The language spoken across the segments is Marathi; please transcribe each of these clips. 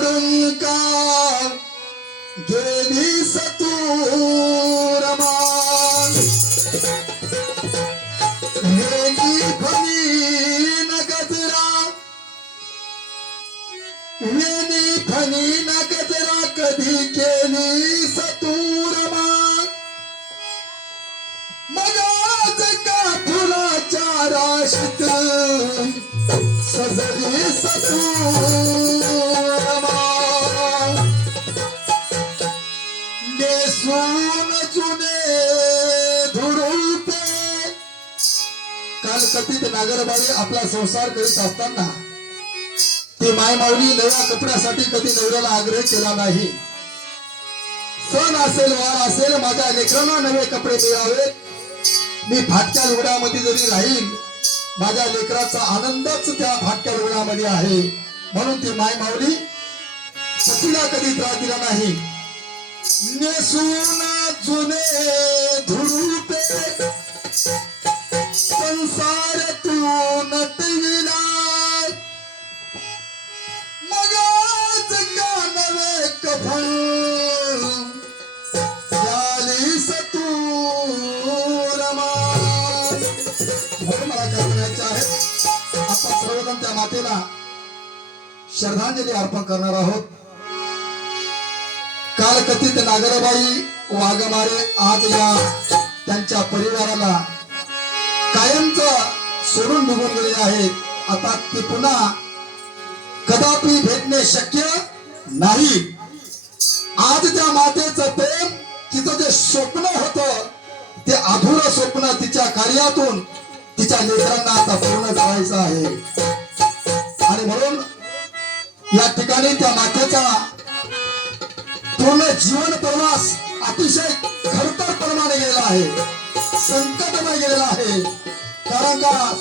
सोडून का गेली सतूर फनी फणी न गजरा. फणी न गजरा कधी केली सतूर मगाच का फुलाच्या राशीत सजली सतूर काल कथित नागरबाई आपला संसार करीत असताना ती मायमावली नव्या कपड्यासाठी कधी नवऱ्याला आग्रह केला नाही. सण असेल वार असेल माझ्या लेकरांना नवे कपडे मिळावेत. मी फाटक्या लुगड्यामध्ये जरी राहील माझ्या लेकराचा आनंदच त्या फाटक्या लुगड्यामध्ये आहे. म्हणून ती माय माऊली पतीला कधी त्रास दिला नाही. नेसून जुने धुरुपे सर्वजण त्या मातेला श्रद्धांजली अर्पण करणार आहोत. काल कथित नागरबाई वाघमारे आज या त्यांच्या परिवाराला कायमच सोडून निघून गेले आहेत. आता ते पुन्हा कदापि भेटणे शक्य नाही. आज त्या मातेचं प्रेम तिचं जे स्वप्न होत ते अधुर स्वप्न तिच्या कार्यातून तिच्या आता पूर्ण करायचं आहे. आणि म्हणून या ठिकाणी त्या मातेचा पूर्ण जीवन प्रवास अतिशय खरतर प्रमाणे गेलेला आहे. संकटमय गेलेला आहे. कारण का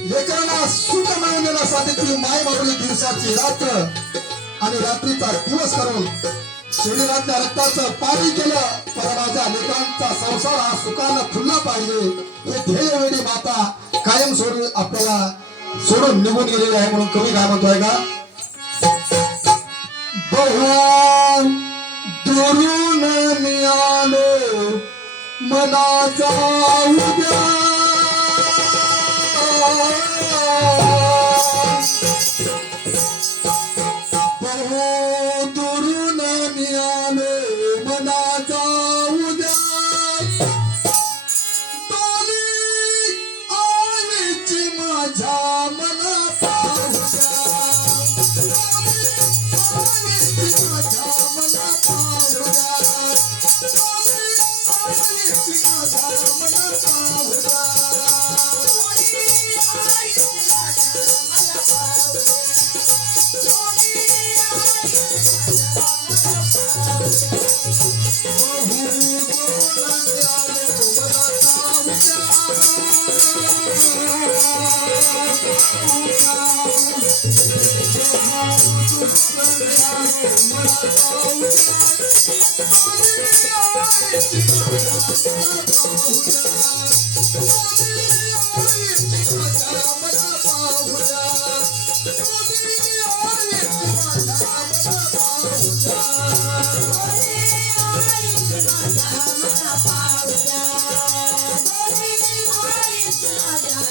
लेकरांना सुख मिळवून देण्यासाठी ती माय मारली दिवसाची रात्र आणि रात्रीचा दिवस करून शरीरातल्या रक्ताचं पाणी केलं तर माझ्या संसार हा सुखानं फुलला पाहिजे. हे ध्येयवेळी माता कायम सोडून आपल्याला सोडून निघून गेलेली आहे म्हणून कवी काय म्हणतोय का? बहु दुरून मिळालो मनाचा उद्या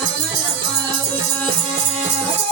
I'm Oh,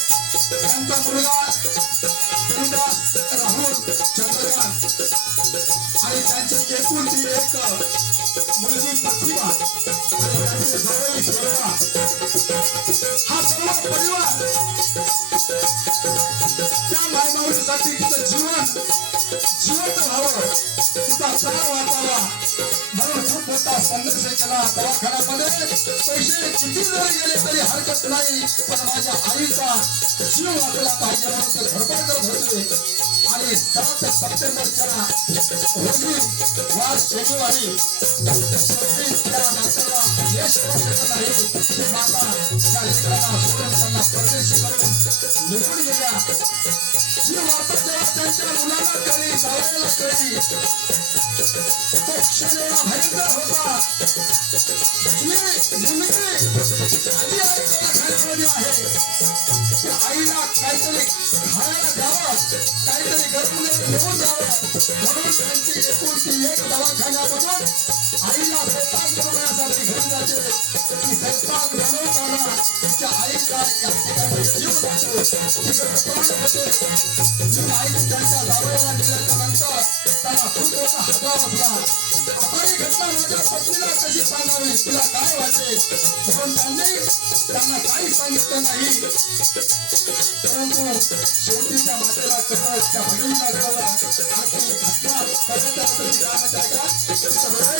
त्यांचा मुलगा मुलगा राहुल चंद्रकांत आणि त्यांची एकुलती एक मुलगी प्रतिभा आणि त्यांची जवळी स्वरूपा हा सर्व परिवार त्या मायमाऊलीसाठी तिचं जीवन जिवंत व्हावं तिचा प्राण वाचावा संघर्ष केला दवाखान्यामध्ये पैसे किती जरी गेले तरी हरकत नाही पण माझ्या आईचा जीव वाचला पाहिजे म्हणून ते धडपडकर भरले आणि सात सप्टेंबरच्या रोजी वार शनिवारी शेवटी त्या डॉक्टरला यश पोचलं परदेशी करून निघून गेल्या ही वार्ता जेव्हा त्यांच्या मुलाला कळली जावयाला कळली तो क्षण एवढा भयंकर होता की मुलगी आधी आहे आईला काहीतरी खायला द्यावं. काहीतरी गरम घेऊन जावं. म्हणून त्यांची एकुलती एक दवाखान्यामधून आईला स्वयंपाक बनवण्यासाठी घरी जाते. ती स्वयंपाक बनवताना तिच्या आईचा या ठिकाणी जीव जातो. तिकडे प्राण होते. ही आई त्यांच्या जावयाला दिल्याच्या नंतर त्याला खूप मोठा हादरा ही घटना माझ्या पत्नीला कशी सांगावी तिला काय वाटेल म्हणून त्यांनी त्यांना काही सांगितलं नाही परंतु शेवटी त्या मातेला कळत त्या भगिनीला कळलं आणि घटना कशाच्या बद्दलची काय का तिचं हृदय